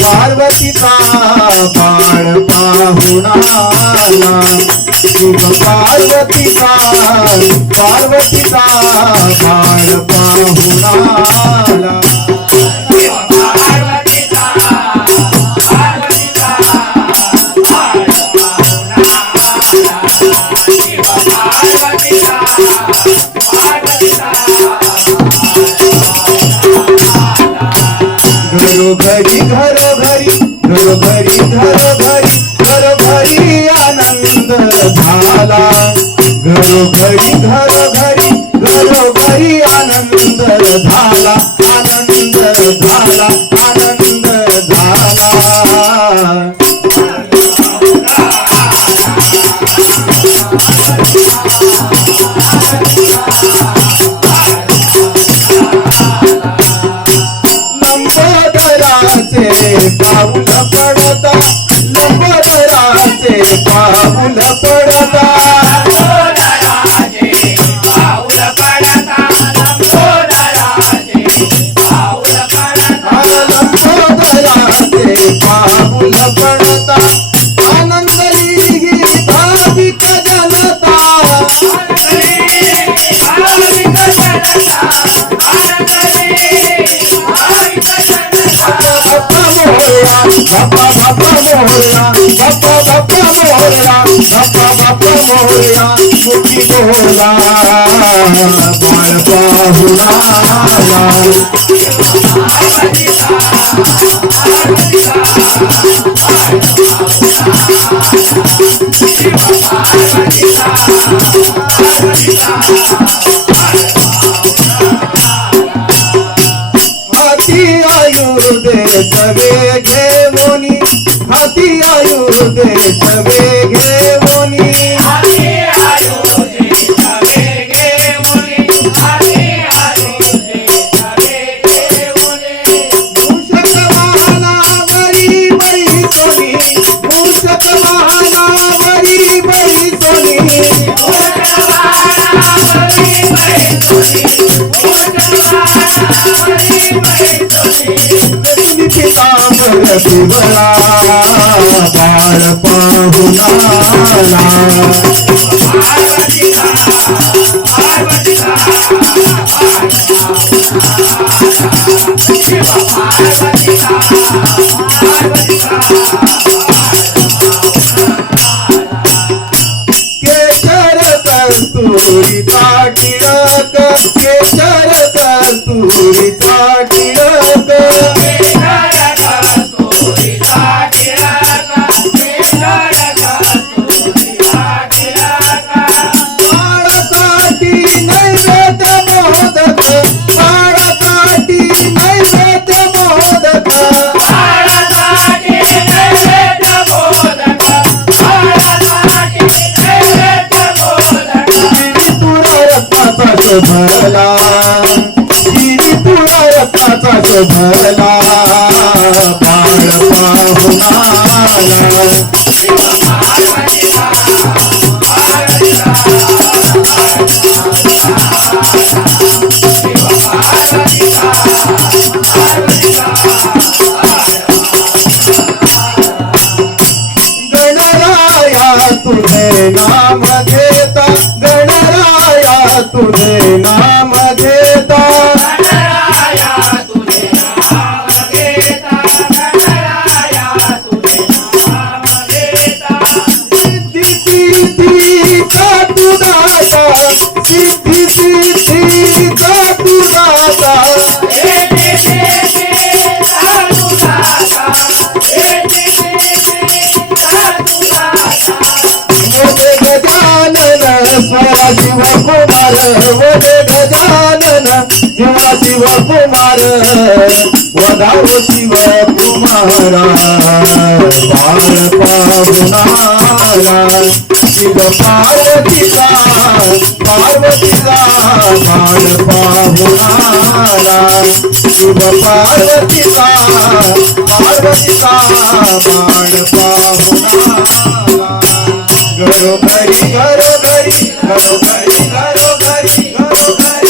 पार्वतीचा बाळ पाहुणाला शिव पार्वतीचा बाळ पाहुणाला शिव पार्वतीचा बाळ पाहुणाला घरोघरी आनंद झाला घरोघरी आनंद झाला लंबोदराचे पाऊल पडता आनंदली ही भाविक जनता बाप्पा मोरया मुखी बोला बाळ पाहुणाला हाती आयुर्दे सवे घे मोनी हाती आयुर्दे सवे घे मोनी पिवळा बाळ पाहुणाला केशर कस्तुरीचा टिळक केशर कस्तुरीचा टिळक शोभला शिरी तुळा रथाचा शोभला बाळ पाहुणाला गणराया तुझे नाम घेता गणराया तुझे नाम घेता सिद्धी सिद्धी का तू दाता सिद्धी सिद्धी का तू दाता शिव कुमार वदे गजानन शिवा शिव कुमार धाव शिव कुमारा बाळ पाहुणारा शिव पार्वतीचा बाळ पाहुणारा शिव पार्वतीचा बाळ पाहुणारा घरोघरी घरोघरी घरोघरी घरोघरी घरोघरी